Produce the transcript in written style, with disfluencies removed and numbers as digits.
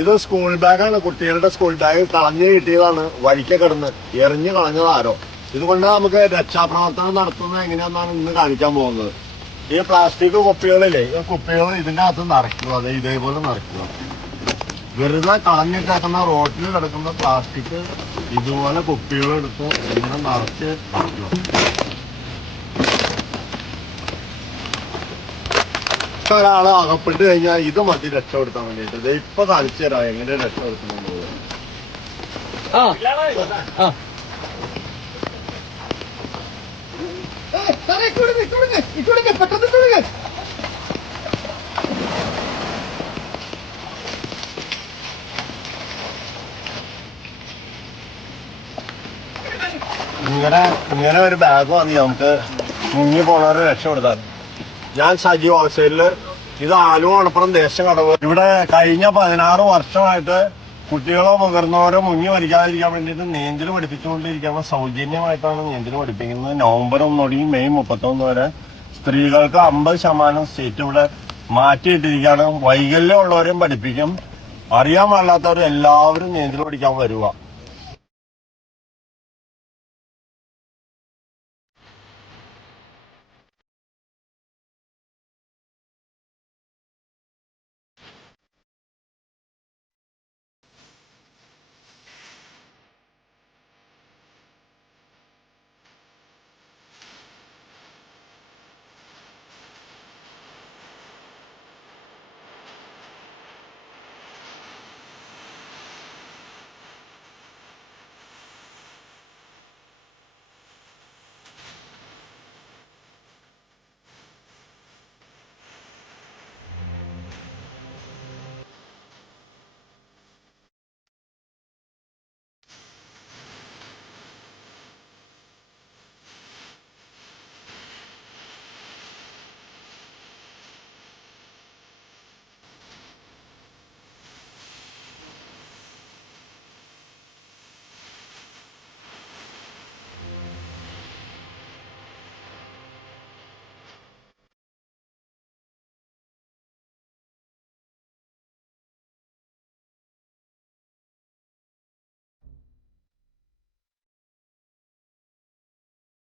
ഇത് സ്കൂൾ ബാഗാണ്, കുട്ടികളുടെ സ്കൂൾ ബാഗ് കളഞ്ഞു കിട്ടിയതാണ്. വഴിക്ക് കിടന്ന് എറിഞ്ഞു കളഞ്ഞതാരോ. ഇതുകൊണ്ട് നമുക്ക് രക്ഷാപ്രവർത്തനം നടത്തുന്നത് എങ്ങനെയാണെന്നാണ് ഇന്ന് കാണിക്കാൻ പോകുന്നത്. ഈ പ്ലാസ്റ്റിക് കുപ്പികളില്ലേ, ഈ കുപ്പികൾ ഇതിന്റെ അകത്ത് നിറയ്ക്കുക. അതെ, ഇതേപോലെ നിറയ്ക്കുക. വെറുതെ കളഞ്ഞിട്ടേക്കുന്ന റോട്ടിൽ കിടക്കുന്ന പ്ലാസ്റ്റിക് ഇതുപോലെ കുപ്പികളെടുത്ത് ഇങ്ങനെ നിറച്ച് നിറയ്ക്കുക. ഒരാള് അകപ്പെട്ട് കഴിഞ്ഞാൽ ഇത് മതി രക്ഷപ്പെടുത്താൻ വേണ്ടിട്ട്. ഇപ്പൊ കാണിച്ചു തരാം എങ്ങനെ രക്ഷപ്പെടുത്തുന്നത്. ഇങ്ങനെ ഒരു ബാഗ് മതി നമുക്ക് മുങ്ങി പോണവരെ രക്ഷപ്പെടുത്താൻ. ഞാൻ സജീവ് ഹോൾസെയിലില്, ഇത് ആലുവ മണപ്പുറം ദേശകടവ്. ഇവിടെ കഴിഞ്ഞ 16 വർഷമായിട്ട് കുട്ടികളോ മുതിർന്നവരോ മുങ്ങി മരിക്കാതിരിക്കാൻ വേണ്ടിയിട്ട് നീന്തൽ പഠിപ്പിച്ചുകൊണ്ടിരിക്കുകയാണ്. സൗജന്യമായിട്ടാണ് നീന്തൽ പഠിപ്പിക്കുന്നത്. നവംബർ 1 തുടങ്ങി മെയ് 31 വരെ സ്ത്രീകൾക്ക് 50% സീറ്റ് ഇവിടെ മാറ്റിയിട്ടിരിക്കുകയാണ്. വൈകല്യം ഉള്ളവരെയും പഠിപ്പിക്കും. അറിയാൻ പാടില്ലാത്തവർ എല്ലാവരും നീന്തൽ പഠിക്കാൻ വരുക.